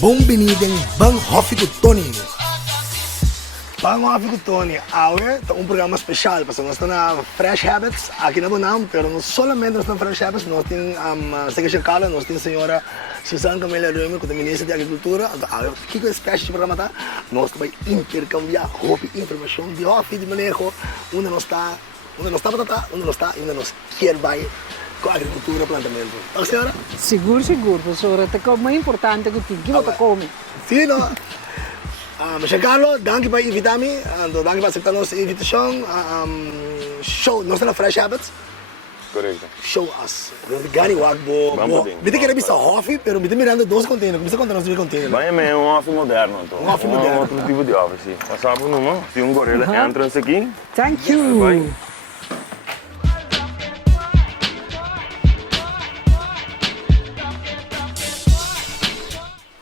Bem-vindo Bang Hoffy com Tony. Bang Hoffy com Tony, hoje é um programa especial, porque nós estamos na Fresh Habits aqui na Bonam, mas não somente nós estamos na Fresh Habits, nós temos a Secretaria Carla, nós temos a senhora Suzana Camélia Reumer, que é a ministra da Agricultura. O que é especial do programa? Tá? Nós vamos intercambiar informação de Hoffy, de manejo, onde nós está, onde nós está, onde nós quer vai com a agricultura e plantamento. Tá, senhora? Seguro, professora. É o mais importante que tem. O que você come? Sim, não. Mas Carlo, danke por invitar-me, danke por aceitar a nossa invitação. Show, nós estamos na Fresh Habits. Correto. Show us. Gani Wagbo. Me tem que revisar Hoffy, mas me tem mirando dois containers. Como você conta nos dois containers? Bem, é um off moderno, então. Um off moderno. Outro tipo de off, sim. Passava numa, se um gorila entra aqui. Thank you. Vai.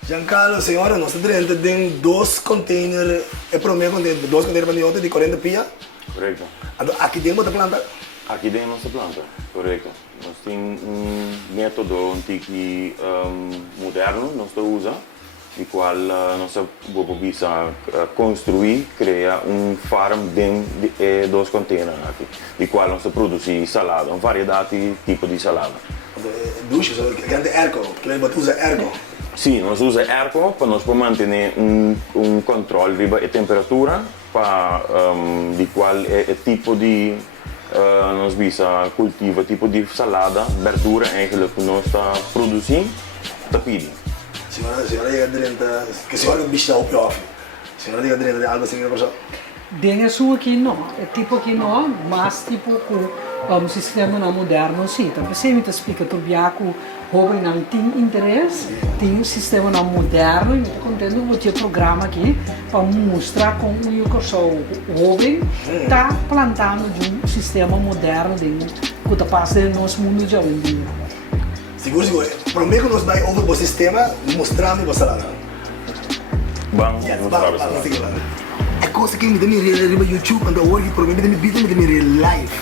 Giancarlo, senhora, nós estamos dentro de dois containers, é para o meu container, dois containers para outra de 40 pia. Correto. Aqui dentro da planta? Aqui dentro nossa planta, correto. Nós temos método antigo moderno, nós usamos, de qual nós vamos construir, criar farm dentro de dois containers aqui, de qual nós produzimos salada, uma variedade de tipo de salada. Duche, grande ergo, que nós usa ergo. Sim, nós usamos airco para nós manter controle da temperatura para de qual é o tipo de nós visa cultiva, tipo de salada, verdura eigenlijk que nós está produzindo, está pedindo. Senhora diga dentro, que senhora bicha o pior. Senhora diga dentro de algo assim que você. Dengue sua aqui não, é tipo aqui não, mas tipo com sistema na moderno sim. Então você me explica tu biaco jovem não tem interesse, tem um sistema na moderno e me contendo vou ter programa aqui para mostrar como eu sou jovem tá plantando de um sistema moderno dentro que está passando no nosso mundo de hoje em dia. Seguro. Prometo que nós vai over o sistema mostrando você lá. Vamos mostrar é coisa que me dá no YouTube, quando eu olho para mim, me dá live.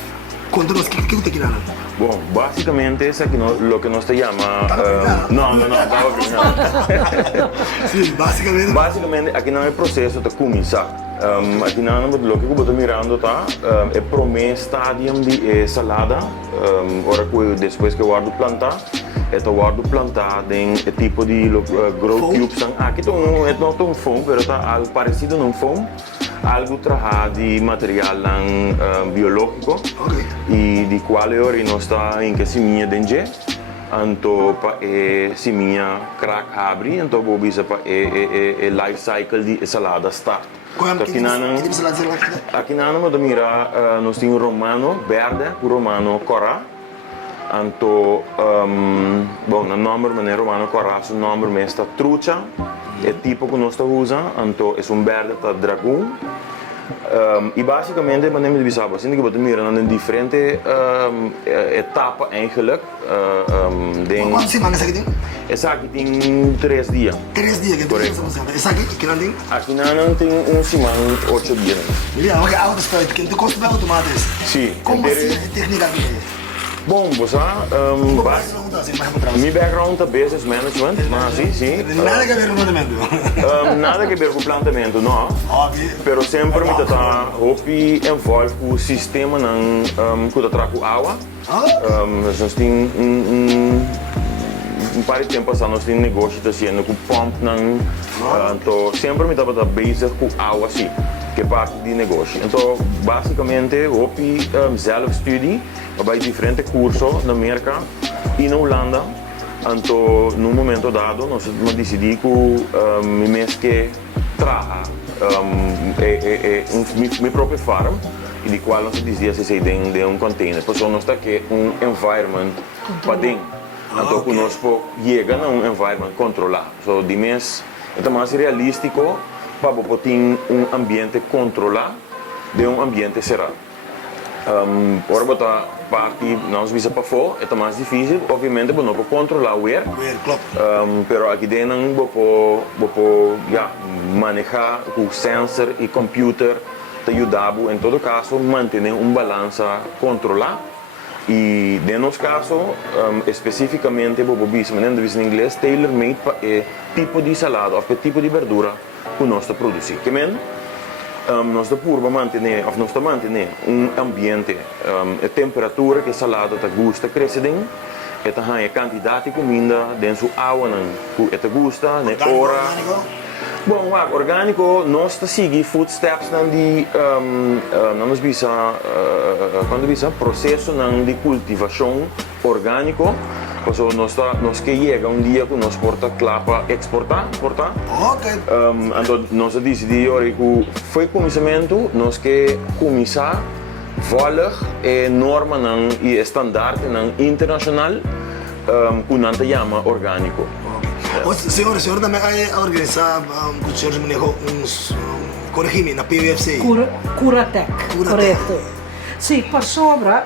Quando nós que tem que dar. Bom, basicamente isso aqui o que nós chamamos não, estava brincando. Sim, basicamente. Basicamente aqui não é processo de começar. Aqui não o que eu estou mirando tá é primeiro estádio de salada. Ora que depois que eu guardo plantar, guardo plantar em tipo de grow cubes. Aqui não é um foam, mas está algo parecido a um foam. Algo trabajado de material biológico e de qual nós está em que seminha dentro então para seminha crack abre então vou bisa para life cycle de salada start aqui na nós mira nós temos romano verde o romano cora então bom o nome é romano cora o nome é esta trucha é tipo que nós usamos então é verde da dragão e basicamente mandamos de bisaba assim que você mira em diferentes etapas eigenlijk quantas semanas aqui tem? Essa aqui tem 3 dias. 3 dias que tem essa aqui que não tem? Aqui não tem semana 8 dias. Olha, ok, algo espera que tu custa bem automático. Sim. Como assim a técnica aqui? Bom, você meu background é business management, mas sim. Nada a ver com plantamento. Nada a ver com plantamento, não. Pero sempre me está envolve com o sistema que está com água. Nós temos par de tempo passado nós temos negócio fazendo com pompa, então sempre me está basic com água assim, que é parte do negócio. Então basicamente eu self-study vai diferentes cursos na América e na Holanda. Então, num momento dado, nós decidimos que mesmo que traga minha própria farm e de qual nós dizia se dentro de container. Porque nós está aqui environment para dentro. Então, conosco chega a environment controlado. So, de mês, é mais realístico para ter ambiente controlado de ambiente cerrado. Ora botar parte nós visa para fora é mais difícil, obviamente, não para controlar o ar. Pero aqui dentro vou manejar com sensor e computer te ajudar em todo caso manter balança controlado E de nosso caso, especificamente, vou dizer em inglês, tailor-made para o tipo de salada ou para o tipo de verdura que nós produzimos. Que nós manter ambiente, a temperatura que a salada gusta cresce dentro, a quantidade de comida dentro da água que gusta, a hora. Bom, orgânico, nós seguimos footsteps de processo de cultivação orgânico. Nós que chega dia que nós porta clapa exportar. Então nós decidimos que foi começamento nós que começar valer norma e estandarte internacional que não se chama orgânico. Senhor também vai organizar com o senhor manejo corrigime na PUFC. Curatec, correto. Sim, para sobra,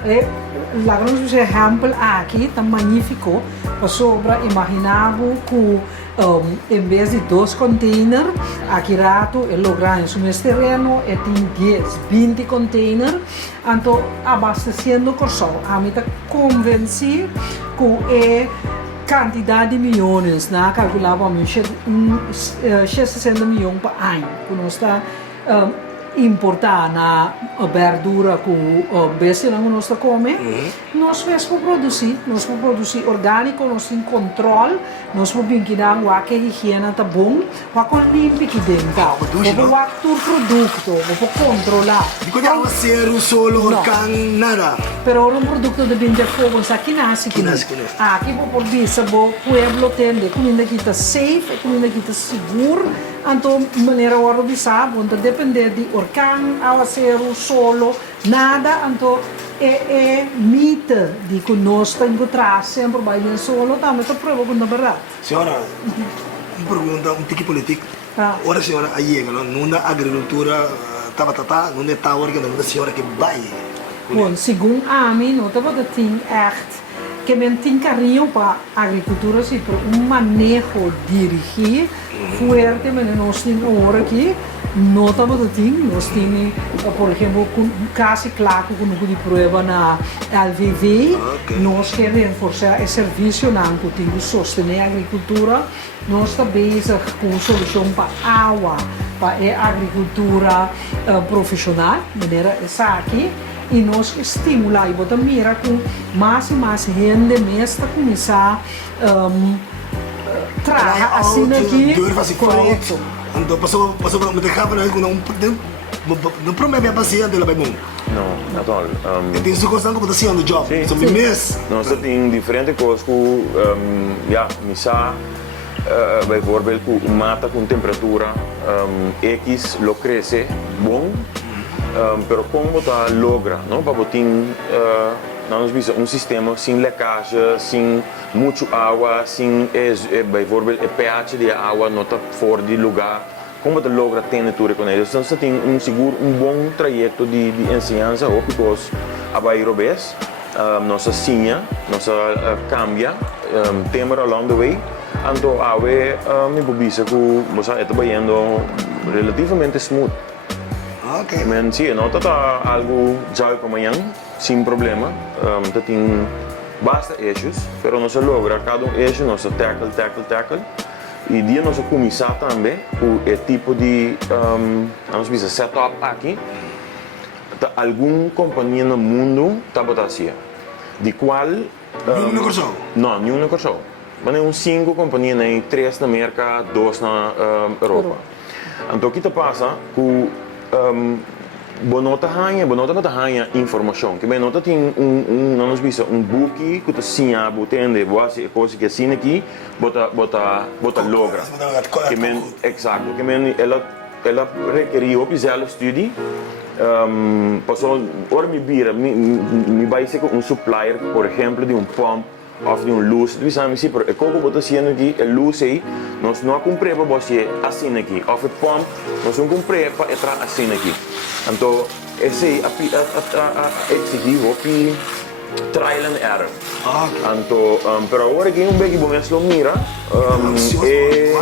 lá vamos ver exemplo aqui, está magnífico. Para sobra, imaginamos que em vez de 2 containers, aqui rato é logrando no terreno e tem 10, 20 containers, então abastecendo o corso. A mim está convencido que é quantidade de milhões, né? Calculávamos 60 milhões por ano, que nós está importar na verdura que o besta não nós come, nós vamos produzir orgânico, nós temos controle, nós vamos vincular o que a higiene está bom, o limpo aqui dentro, vamos todo produto, vamos controlar. De quando ela ser solo nada. Pero um produto de vender fogo aqui nasce aqui por isso o pueblo tem de comida que está safe, comida que está seguro, então maneira agora de saber, então depender de orcan, ao ser solo, nada, então é mito de que nós temos que trazer sempre vai bem solo, também está prova com a verdade. Senhora, uma pergunta um pouco política. Ora senhora aí não da agricultura não é tal que não da senhora que vai. Bom, segundo a mim, não estava de ting echt que men tem carinho para a agricultura, sim, para manejo dirigir forte, mas nós temos agora aqui, não estamos de ting, nós temos, por exemplo, quase claro que nós de prova na LVV, nós queremos reforçar o serviço que temos de sostener a agricultura, nós estamos bezig com solução para água, para a agricultura profissional, maneira essa aqui. E nós estimulamos e botamos mira com mais e mais gente mesmo começar a trabalhar assim aqui. Correto. Então passou para me deixar para não promete a paciente ela vai bom. Não, at all. Tem circunstância que está sendo job. São mês. Nós temos diferentes coisas que missa bijvoorbeeld mata com temperatura X lo cresce bom. Pero como está logra, não? Para botar sistema sem lecagem, sem muita água, sem, bijvoorbeeld, o pH de água não está fora de lugar. Como está logra temperatura com eles? Então, você tem seguro, bom trajeto de ensinança, porque a Bairobes, nossa sinha, nossa cambia, tempo along the way. Então, a me publica que você está indo relativamente smooth. Okay. Men sim, não está algo já para amanhã, sem problema. Tem basta issues, pero nós logra cada issue, nós tackle. E dia nós começar também o tipo de setup aqui. Alguma companhia no mundo está botando de qual nenhum corso. Não, nenhum corso. Mas 5 companhias, 3 na América, 2 na Europa. Então o que passa que bonota hanya informação que bem nota tem nós visa book que tu sinha botende você coisa que assina aqui bota logra que men exato que men ela requeriu oficial estudo passou ora me vai ser supplier por exemplo de pump ou de luz, tu sabe se por como botar sendo aqui a luz aí nós não comprei para você assina aqui ou o pump nós não comprei para entrar assina aqui então esse exigir o trial and error então pero agora que bem que lo mira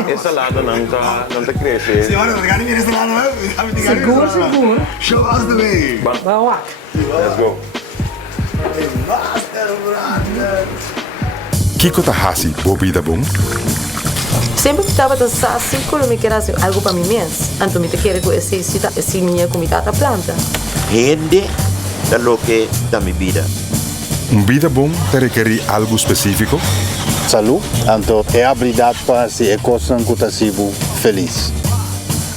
essa salada não tá cresce senhora regale minha salada seguro show us the way bawa let's go brother. Kiko Tahasi, Bobida Boom. Sempre estava assim, quando me queria algo para mim mesmo. Então me queria conhecer esse minha comida da planta. Rende da lo que da minha vida. Vida Boom te requer algo específico? Saúde, então é a habilidade para ser coisa que está sendo feliz.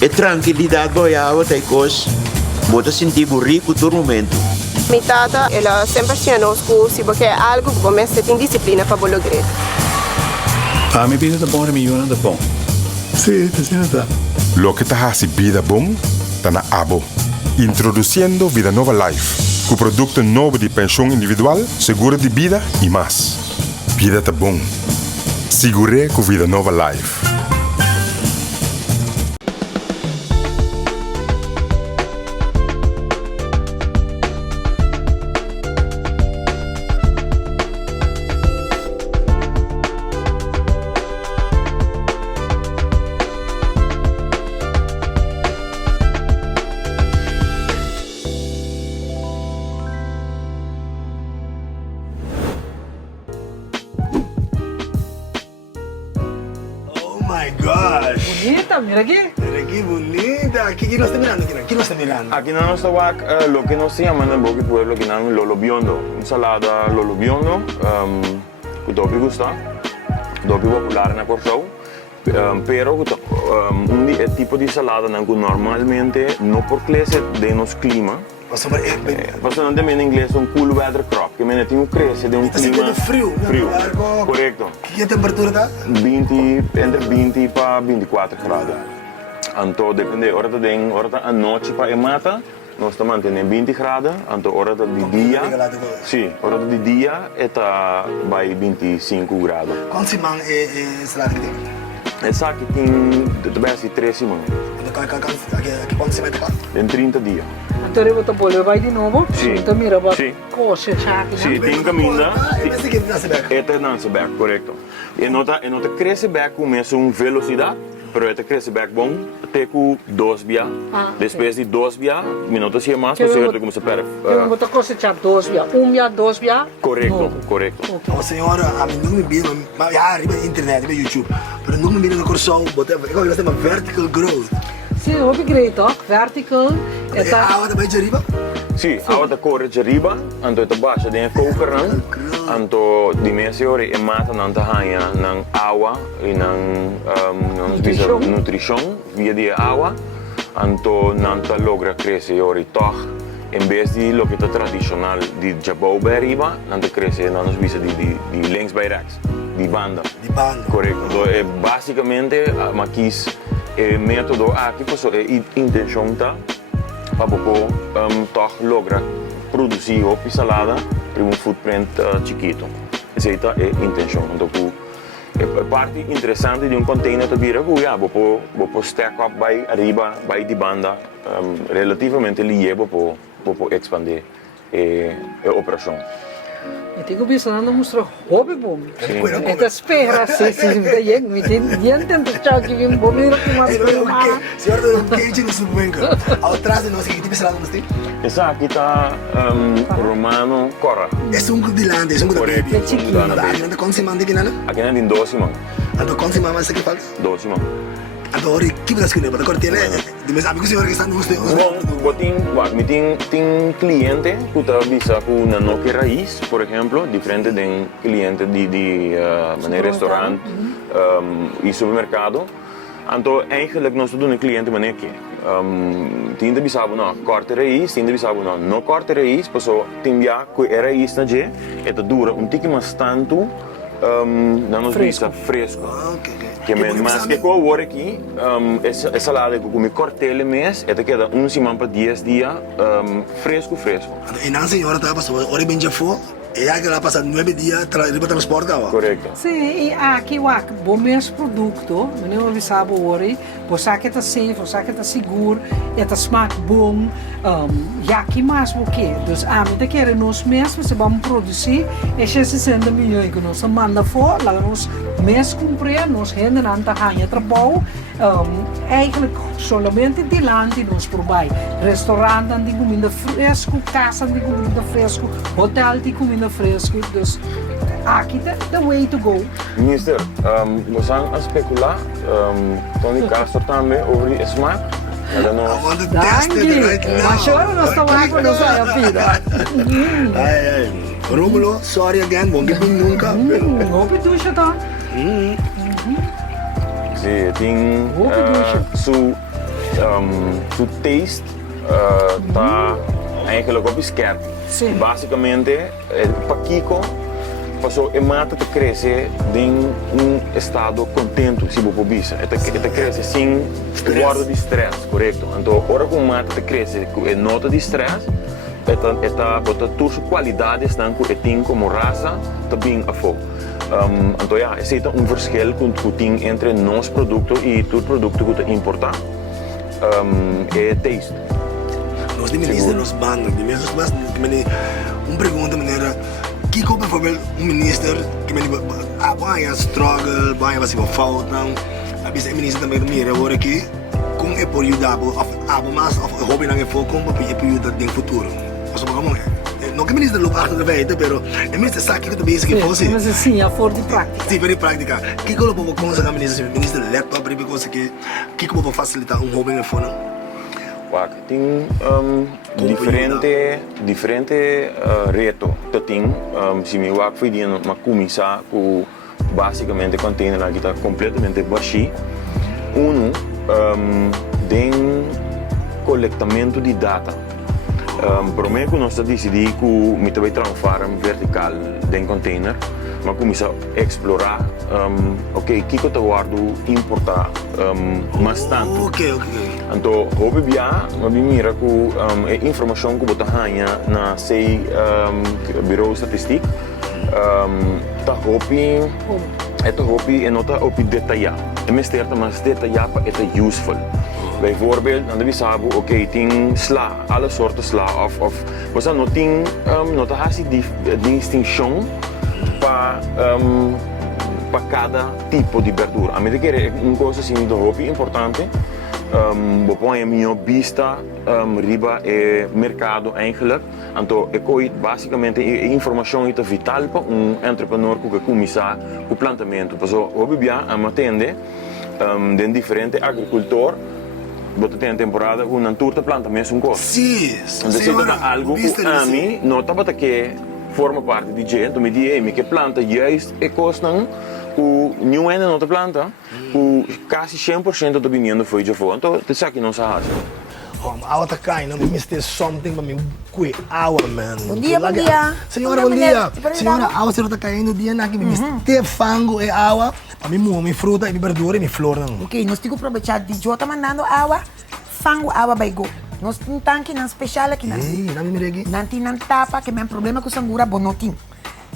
É tranquilidade boiava tem coisa, bota sentir rico todo momento. Minha tata, ela sempre tinha nos cursos, porque é algo que começa a ter disciplina para o lograr. A minha vida é boa, a minha vida é bom. Sim, está. Lo que Tahasi Vida Boom está na Abo, introduzindo Vida Nova Life, com produto novo de pensão individual, seguro de vida e mais. Vida tá bom. Segure com Vida Nova Life. Oh my gosh. Bonita, mira aqui. Mira que bonita. ¿Qué nos está mirando? ¿Qué nos está mirando? Aquí no nos está lo que nos se llama en el pueblo que es lolo biondo. Ensalada lolo biondo, que dopi gusta, dopi popular na Corsou. Pero un tipo de ensalada que normalmente no por clase de nos clima. Bastante en inglés un cool weather crop, que me tiene crece de un clima frío. Correcto. ¿Qué temperatura está? 20, entre 20 para 24 grados. Então, depende, hora da noite para mata, nós estamos mantendo 20 grados, então hora do dia, sim, hora do dia está vai 25 grados. Quantos semanas é salada que tem? Essa aqui tem, também assim, 3 semanas. Quantos semanas Em 30 dias. Então eu vou bolher vai de novo. Sim. Então mira, vai Sim. coxa, chaque. Sim, tem caminho. Esse aqui é Nanceberg. Este é Nanceberg, correto. E nota cresce bem com uma velocidade, mas este cresce bem bom até com 2 dias. Depois de 2 dias, minutos e mais, você vai começar a perder. Eu vou cosechar 2 dias. 1 dia, 2 dias. Correto. Oh, senhora, a mim não me vira, mas arriba internet, arriba YouTube, mas não me vira no Corsou, nós temos vertical growth. Sim, upgrade, ó, vertical. É a água também de arriba? Sim, a água corre de arriba, então está baixa de coco, então de meia hora é mata não está ganha na água e na nutrição via de água, então não está logra crescer hora toch, em vez de lo que está tradicional de jabou bij arriba, não está crescer na nos visa de links bij rechts, de banda. Correto. Então é basicamente maquis método aqui passou é intenção tá para toch logra produzir a salada para um footprint chiquito. Essa é a intenção. Então, a parte interessante de container também é que vou stack up by arriba, by de banda, relativamente ligeiro para expandir a operação. Eu tenho visto na mostra hobby bom. Então espera se me tem tanto chá que vem bom ir com mais coisa. Senhora, não quente no supermercado. Atrás de nós que tipo salada nós tem? Essa aqui está romano cora. É um de lande, é um de correto. É chiquinho. Aqui não quantos semanas aqui não? Aqui não tem 12 semanas. Então quantos semanas você que faz? 12 semanas. Adoro, que você escolheu para cortar né? De meus amigos senhora que estão no estúdio. Bom, tem cliente que está visa com uma noque raiz, por exemplo, diferente de cliente de restaurante e supermercado. Então, eigenlijk nós temos um cliente maneira que tem de bisabo na corte raiz, tem de bisabo na não corte raiz, passou tem já que a raiz na je, eta dura tique mais tanto, na nos visa fresco. Que mas que com o aqui, essa salada que come cortele mês, ela queda semana para 10 dias fresco. E na senhora está passando, hora bem já foi. E aí ela passa 9 dias para transportar. Correto. Sim, e aqui o bom mesmo produto, não é sabe hoje, você que está safe, você que está seguro, está smaak bom, e aqui mais o que? Então, me quer nós mesmos se vamos produzir, e se 60 milhões que nós manda fora, lá nós mesmos cumprir, nós rende não está ganhando trabalho, eigenlijk somente de lande nós provar, restaurante de comida fresco, casa de comida fresco, hotel de comida minder fresco. Dus aqui é the way to go. Minister, we zijn aan specular. Tony Castro também over die smaak. I want to test it right now. Mas agora nós estamos lá com nossa filha. Ay, Romulo, sorry again, won't give me nunca. Hope tu já tá. Sim, tem su taste tá eigenlijk op scherp. Sim. Basicamente, paquico passou e mata te cresce em estado contento se você bisa. Te cresce sem guarda de stress, correto? Então, hora que mata te cresce com nota de stress, bota todas as qualidades dan que tem como raça também a fogo. Então, esse é verschil que tem entre nosso produto e o produto que importa. É taste. Nós de ministro nos bandos, de mesmo mas pergunta maneira que como por exemplo ministro que me vai struggle, vai fazer falta, a bisa ministro também mira agora aqui com é por ajudar abo mas hobby não é foco como para ajudar no futuro. Mas como não que ministro look after the veita, pero é ministro sabe que também isso que fosse. Mas assim, a for de prática. Sim, very prática. Que como para conseguir ministro laptop para conseguir que como para facilitar hobby no fone. Tem diferente reto que tem. Se me vai fazer uma comissão que basicamente contém uma guitarra completamente baixa. Tem coletamento de data. Para mim, nós decidimos que me vai transformar vertical em container, mas começar a explorar, ok, que eu guardo importar mais tanto. Ok. Então, hobby bia, mas mira que a informação que você ganha na sei bureau estatístico, tá hobby é nota hobby detalhar. É mais certo, mas detalhar é useful. Bijvoorbeeld, dan we saben, oké, tem sla, alle soorten sla, of we zijn nog tem, nog een distinção para cada tipo de verdura. A mim que é uma coisa assim do hobby importante. We põe a minha vista riba é mercado eigenlijk. Então, é basicamente a informação é vital para entrepreneur que quer começar o plantamento. Porque o hobby bia atende de diferente agricultor. Você tem a temporada com uma turta planta mesmo coisa. Sim, então é algo que a mim não estava que forma parte de gente, então me diz que planta juist é coisa que não é outra planta, que quase 100% do vinho foi de fora, então você sabe que não se faz. Awa tá caindo, me mistake something para mim que awa man. Bom dia. Senhora, bom dia. Senhora, awa se tá caindo dia na que me mistake fango e awa, para mim minha fruta e verdura e minha flor não. Ok, nós temos que aproveitar de Jota mandando água, fango água vai go. Nós temos tanque não especial aqui não. Ei, não me regi. Não tem tapa que é um problema com sangura bonotim.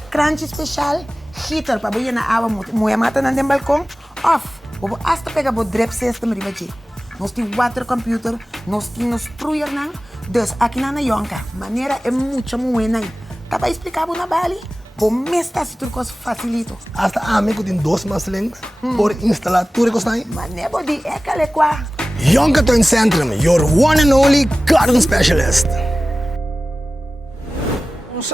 Crunch especial, heater para banhar na água, moer mata na den balcão, off. Vou hasta pegar o drip system ribachi. Nós temos water computer, nós temos truyer não. Dus aqui na Yonka, maneira é muito buena. Tá para explicar na Bali? Bom, mesta se turcos facilito. Hasta a mim que tem 2 maslings por instalar tudo que está aí. Mas nebo di ekale qua. Yonka Town Centrum, your one and only garden specialist.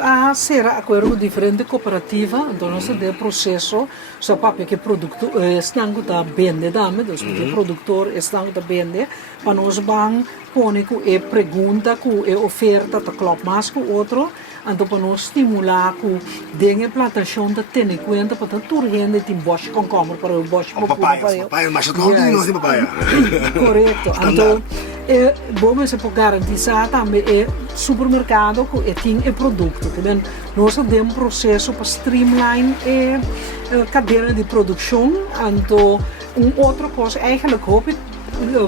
A ser acordo diferente cooperativa, então nós temos processo, só para que produto estão a vender dame, então o produtor estão a vender, para nós vamos pôr que é pergunta, que é oferta, que klopt mais que o outro, então para nós estimular que dengue plantação da ter em conta para toda gente tem bosque com câmara para o bosque com papaya, mas não tem papaya. Correto, então é bom você pode garantizar também é supermercado que tem o produto, então nós temos processo para streamline a cadeia de produção, então outra coisa eigenlijk hoop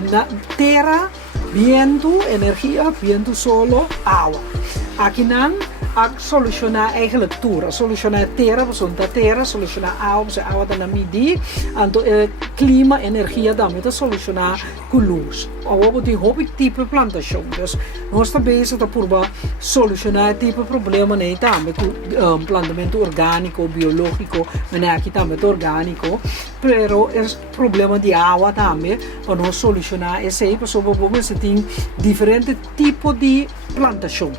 na terra, vento, energia, vento solo, água. Aqui não a solucionar eigenlijk tudo, solucionar terra, solucionar água da medir, então clima, energia também para solucionar com luz. Agora tem hobby tipo plantação, então nós estamos bezig por solucionar tipo problema nem também com plantamento orgânico, biológico, mas aqui também é orgânico, pero é problema de água também para nós solucionar esse aí, porque você tem diferentes tipos de plantação.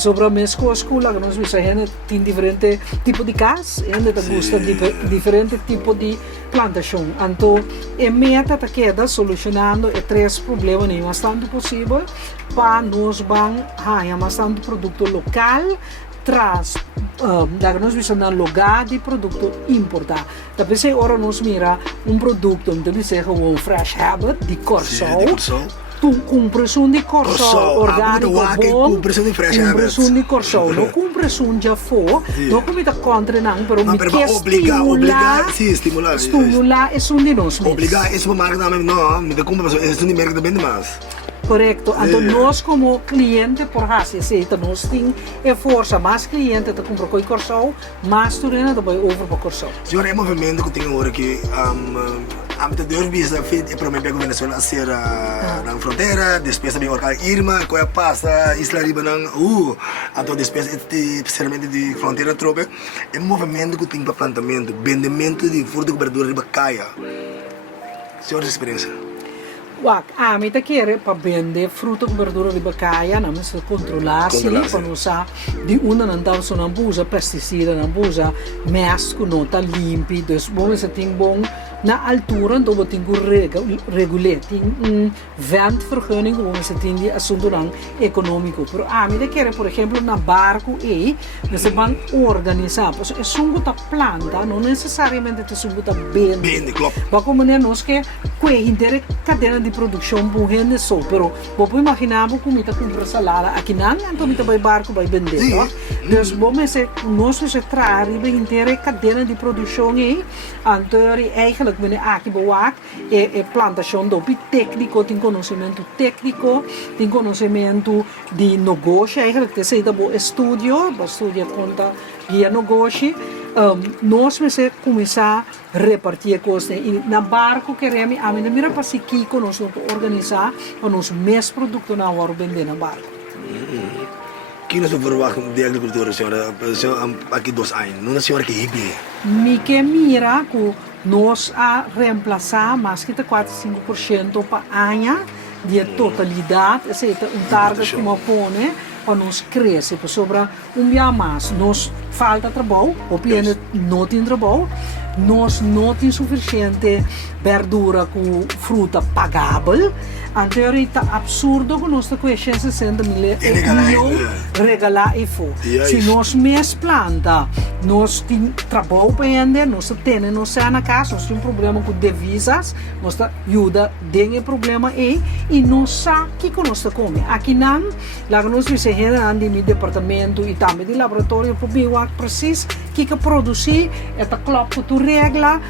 Sobre a mesma escola, nós vemos a gente tem diferente tipo de casa, a gente gosta de diferente tipo de plantação. Então, a meta tá queda solucionando e três problemas nem bastante possível para nós ganhar bastante produto local traz nós vamos lugar de produto importado. Tapi se ora nós mira produto, então dizer um Fresh Habit de Corso. Tu compras de Corso orgânico bom, compras de Corso, não compras já for, não comita contra não, pero me quer estimular é de nós. Obrigar esse marca também não, me compra é de mercado bem mais. Correcto. Então, nós como cliente, por aceita, nós temos força, mais cliente que compra com Corso, mais turena também over para Corso. Senhor, é movimento que tem agora que a metade bis da feita é para mim pego Venezuela a ser na fronteira, depois também orcar Irma, que é passa Isla Ribanang, então depois especialmente de fronteira tropa, é movimento que tem para plantamento, vendimento de fruta e verdura de bacaia. Senhor, experiência. A mim tá querer para vender fruta e verdura de bacaia, não mas controlar se para não usar de uma não tá usando usa pesticida, não usa mesco, não tá limpo, então bom se tem bom na altura então você tem que regular, tem ventvergunning como você tem de assunto não econômico, pero a mim tá querer por exemplo na barco e você vai organizar, porque é sungo tá planta, não necessariamente é sungo tá vende, mas como nós que inteira cadeia de produção por rende só, pero vou imaginar como está comprar salada aqui não, então está vai barco vai vender, não? Então vamos nós se trazer a inteira cadeia de produção e então eigenlijk binnen aqui boa é plantação do técnico, tem conhecimento técnico, tem conhecimento de negócio, eigenlijk te sei da bo estudio conta guia negócio. Nós vamos começar a repartir coisas e na barco queremos a mim mira para se que nós organizar para nós mesmos produtos na hora vender na barco. Que nós verwachten de agricultura, senhora, aqui 2 anos, não é senhora que hippie. Me que mira que nós a reemplaçar mais que 4-5% para ano de totalidade, esse é target que me põe para nós crescer, para sobrar dia mais. Nós falta trabalho, o cliente não tem trabalho, nós não temos suficiente verdura com fruta pagável. Então é absurdo que nós temos 60 milhões regalar e for. Se nós mesmos planta, nós temos trabalho para vender, nós temos na casa, nós temos problema com divisas, nós ajuda a problema e nós sabemos o que nós comemos. Aqui não, lá nós visitamos no meu departamento e também no laboratório para ver preciso o que produzir, esta klopt tu regla.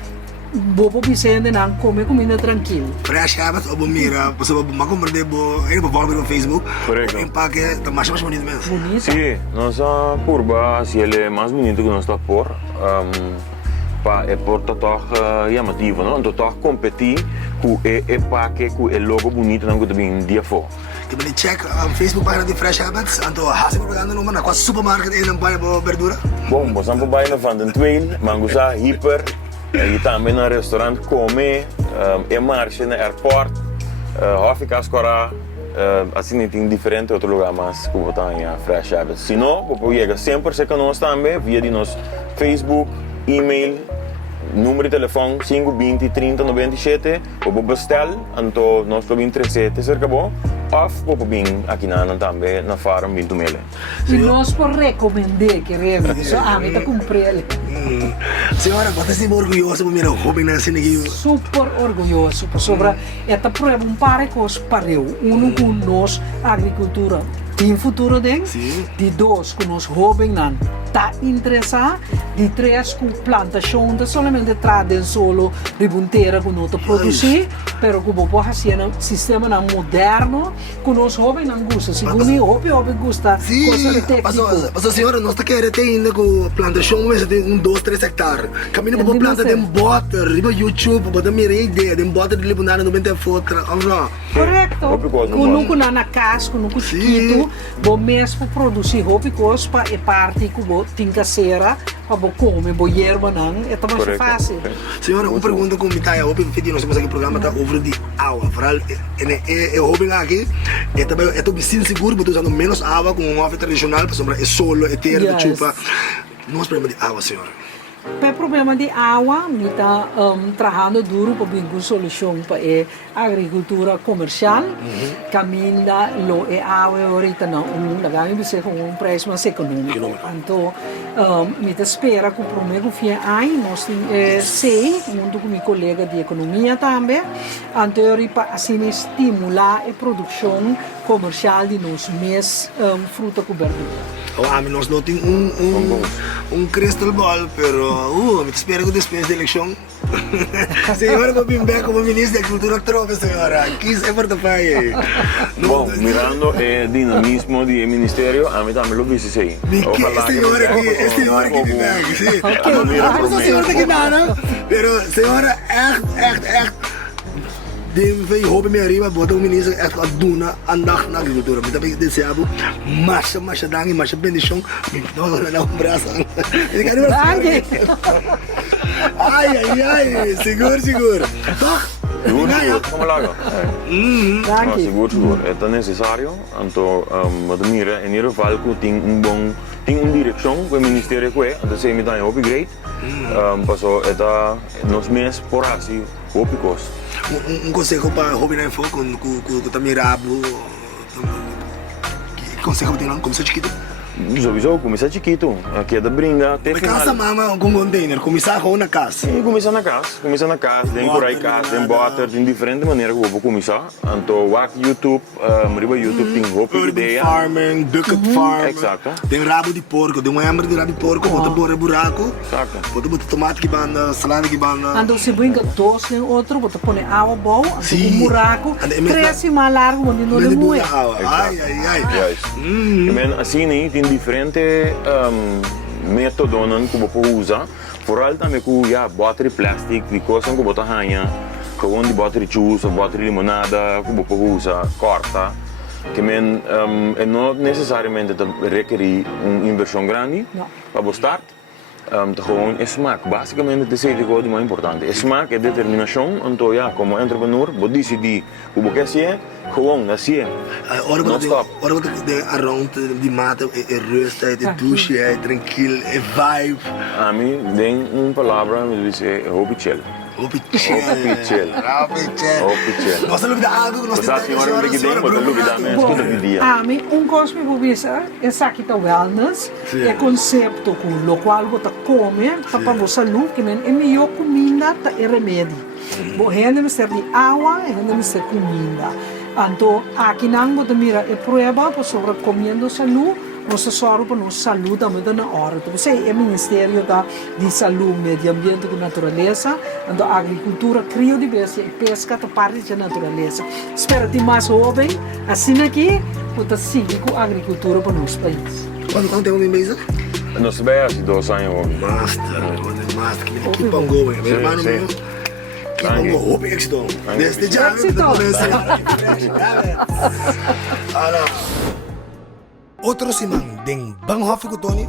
Bobo Vicente não come comida tranquilo. Fresh Habits, ou mira, você vai comprar no Facebook. Correto. O empaque está mais bonito mesmo. Bonito. Sim, nossa curva, se ele é mais bonito que nós está por, é por total chamativo, não? Então total competir com o empaque, com o logo bonito, não que também dia for. Eu vou check Facebook página de Fresh Habits, então há sempre propaganda no na quase supermarket e não vai verdura. Bom, você não vai na Van den Tweil, mangusa hyper. E também no restaurante come, marcha no airport, fica escorar, assim tem diferente outro lugar, mas como está em Fresh Habits. Se não, você chega sempre se conosco também via de nosso Facebook, e-mail, número de telefone 520 30 97, ou bestel, então nós estamos interesseitos, cerca bom. Of po bing aqui também na farm Milto Mele. E nós por recomendar que realmente só a mim tá cumprir. Senhora, você se orgulhosa por mirar o hobby na cena aqui? Super orgulhoso por sobre esta prova par de coisas para eu, com nós agricultura tem futuro de dois com nós hobby não tá interessado, de três com plantação, não somente tradem solo ribunteira com nós produzir, pero com boa fazer um sistema moderno com nós hobby não gosta, segundo mim hobby gosta coisa técnica. Mas a senhora nós tá querendo ter ainda com plantação, mas tem 2-3 hectares. Caminha para planta de bota, riba YouTube, para me ideia, de bota de libunar no bente fotra, correto. Com na casa, com chiquito, bom mesmo produzir hobby coisa para parte que tem que ser para comer, para hierba, não, é tão mais fácil. Senhora, uma pergunta com o Mitaya, hoje nós temos aqui um programa over de água. Vooral, eu hoping aqui, é também sim seguro, porque usando menos água com um off tradicional, por exemplo, é solo, é terra, chupa. Não é problema de água, senhora. O problema de água, me está trabalhando duro para ver uma solução para a agricultura comercial. Caminha, lo é água ahorita não, vai ser com um preço mais econômico. Então, me espera que o primeiro fim ano nós sei, junto com meu colega de economia também, então para assim estimular a produção comercial de nos mês fruta com verdura. Nós não temos um crystal ball, pero me espera que depois da eleição. Senhora, vou vir bem como ministro da Agricultura troca, senhora. Quis é portafai. Bom, mirando o dinamismo do ministério, a mim também lo vi sei. Este senhora aqui vem aqui, sim. Não senhora aqui nada, pero senhora echt. De vem roupa me arriba, bota o ministro echt a duna andag na agricultura. Me também desejo massa dangue, massa bendição. Me não braço. Ai, seguro. Seguro, como lago. Seguro. É necessário, então, mira, em ieder geval, tem uma direção que o ministério que é, então se me dá um upgrade, passou, nos meses por assim, opicos. Conselho para Robin Info com também rabo. Que conselho tem lá, começar chiquito? Sowieso, começar chiquito. Aqui é da brinca até final. Mas casa mama com container, começar na casa. Sim, começar na casa, tem por aí casa, tem butter, tem diferente maneira que eu vou começar. Então, YouTube, tem roupa ideia. Farming, bucket farm. Exato. Tem rabo de porco, tem uma hembra de rabo de porco, bota buraco. Exato. Bota tomate que banda, salada que banda. Então, se brinca dois nem outro, bota põe água boa, um buraco, cresce mais largo, onde não é muito. Ai. Assim, tem diferentes métodos que você usa. Vooral também com botar de plástico, de coisas que você arranha, com de botar de juice, botar de limonada, que você usa, corta. Que não necessariamente requer uma inversão grande para você start. Gewoon é smaak. Basicamente, dat is het mais importante. É smaak, é determinação. Então, como entrepreneur, você decide o que quer ser, gewoon, assim. Ora que de around de mata, é rust, é douche, é tranquilo, é vibe. A mim, tem uma palavra, me diz, é hobby chill. Nós não da água, nós temos senhora que tem, mas não da mesmo que dia. A mim coisa que vou pensar é aqui tá wellness, é conceito com o qual você come para você saúde, que é melhor comida tá é remédio. Rende ser de água, rende ser comida. Então aqui não você mira é prova para sobre comendo saúde. Você sorge para nossa saúde também na hora. Então, você é o Ministério de Saúde, Medio Ambiente e Natureza, então a agricultura, cria de e pesca, é parte da natureza. Espero que mais jovem, assim aqui, possa seguir com a agricultura para o nosso país. Quanto tempo de mesa? Nós vemos 2 anos. Master, keep on going. Meu irmão meu, keep on going. Hope éxito. Desde já, Otro Simon, ding Banghoff Tony.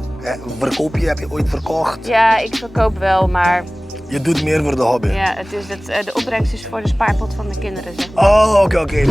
Verkoop je, heb je ooit verkocht? Ja, ik verkoop wel, maar... Je doet meer voor de hobby? Ja, de opbrengst is voor de spaarpot van de kinderen, zeg maar. Oh, oké.